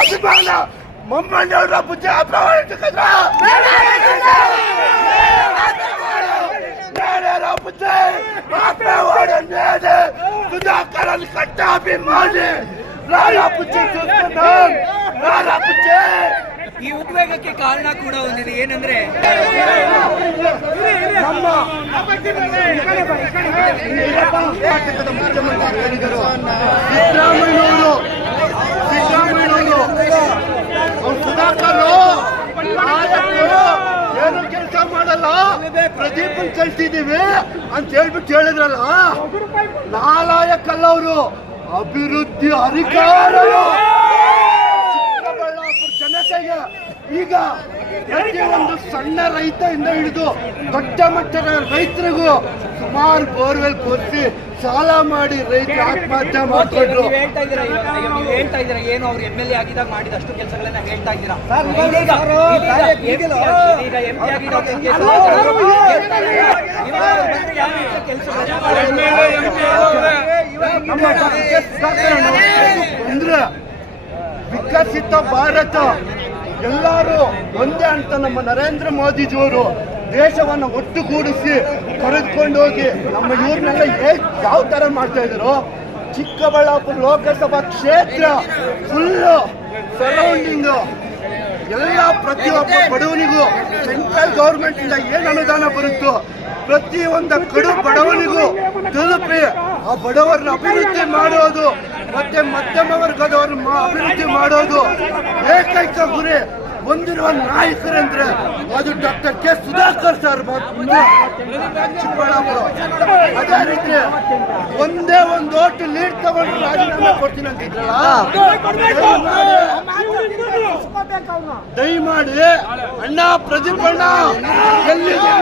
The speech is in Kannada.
ಅಭಿಮಾನ ಮೊಮ್ಮಣ್ಣವರ ಪೂಜೆ ಅಪ್ರಮಾಣಿಕರ ಪೂಜೆ ಸುಧಾಕರನ್ ಕಟ್ಟ ಅಭಿಮಾನಿ ರಾಯಾ ಪೂಜೆ ರಾಯಾ ಪೂಜೆ. ಈ ಉದ್ವೇಗಕ್ಕೆ ಕಾರಣ ಕೂಡ ಒಂದಿದೆ, ಏನಂದ್ರೆ ನಮ್ಮ ಕರ್ನಾಟಕದ ಮುಖ್ಯಮಂತ್ರಿಗಳು ಸಿದ್ದರಾಮಯ್ಯನವರು ಸುಧಾಕರ್ ಏನು ಕೆಲಸ ಮಾಡಲ್ಲ, ಪ್ರದೀಪನ್ ಕಳ್ಸಿದೀವಿ ಅಂತ ಹೇಳ್ಬಿಟ್ಟು ಹೇಳಿದ್ರಲ್ಲ, ನಾಲಾಯಕಲ್ಲ ಅವರು, ಅಭಿವೃದ್ಧಿ ಅಧಿಕಾರಿಗಳು. ಚಿಕ್ಕಬಳ್ಳಾಪುರ ಜನತೆಗೆ ಈಗ ಪ್ರತಿಯೊಂದು ಸಣ್ಣ ರೈತರಿಂದ ಹಿಡಿದು ದೊಡ್ಡ ಮಟ್ಟದ ರೈತರಿಗೂ ಸುಮಾರು ಬೋರ್ವೆಲ್ ಕೊರಿಸಿ ಸಾಲ ಮಾಡಿ ರೈತರು ಆತ್ಮಹತ್ಯೆ ಮಾಡ್ಕೊಂಡ್ರು. ಹೇಳ್ತಾ ಇದ್ದೀರಾ ಏನು ಅವ್ರು MLA ಆಗಿದಾಗ ಮಾಡಿದಷ್ಟು ಕೆಲಸಗಳನ್ನ ಹೇಳ್ತಾ ಇದ್ದೀರಾ. ಅಂದ್ರೆ ವಿಕಸಿತ ಭಾರತ ಎಲ್ಲರೂ ಒಂದೇ ಅಂತ ನಮ್ಮ ನರೇಂದ್ರ ಮೋದಿಜಿಯವರು ದೇಶವನ್ನು ಒಟ್ಟುಗೂಡಿಸಿ ಕರೆದುಕೊಂಡು ಹೋಗಿ ನಮ್ಮ ಇವ್ರನ್ನೆಲ್ಲ ಯಾವ ತರ ಮಾಡ್ತಾ ಇದ್ರು. ಚಿಕ್ಕಬಳ್ಳಾಪುರ ಲೋಕಸಭಾ ಕ್ಷೇತ್ರ ಫುಲ್ಲು ಸರೌಂಡಿಂಗ್ ಎಲ್ಲ ಪ್ರತಿಯೊಬ್ಬ ಬಡವನಿಗೂ ಸೆಂಟ್ರಲ್ ಗೌರ್ಮೆಂಟ್ ಇಂದ ಏನು ಅನುದಾನ ಬರುತ್ತೋ ಪ್ರತಿಯೊಂದು ಕಡು ಬಡವನಿಗೂ ತಲುಪಿ ಆ ಬಡವರನ್ನ ಅಭಿವೃದ್ಧಿ ಮಾಡೋದು ಮತ್ತೆ ಮಧ್ಯಮ ವರ್ಗದವ್ರನ್ನ ಅಭಿವೃದ್ಧಿ ಮಾಡೋದು ಏಕೈಕ ಗುರಿ ಹೊಂದಿರುವ ನಾಯಕರಂದ್ರೆ ಅದು doctor K Sudhakar sir. Chikkaballapur ಅದೇ ರೀತಿ ಒಂದೇ ಒಂದು ಓಟು ಲೀಡ್ ತಗೊಂಡು ರಾಜೀನಾಮೆ ಕೊಡ್ತೀನಿ ಅಂತಿದ್ರಲ್ಲ, ದಯಮಾಡಿ ಅಣ್ಣ ಪ್ರದೀಪ್ ಅಣ್ಣ ಎಲ್ಲಿದೆ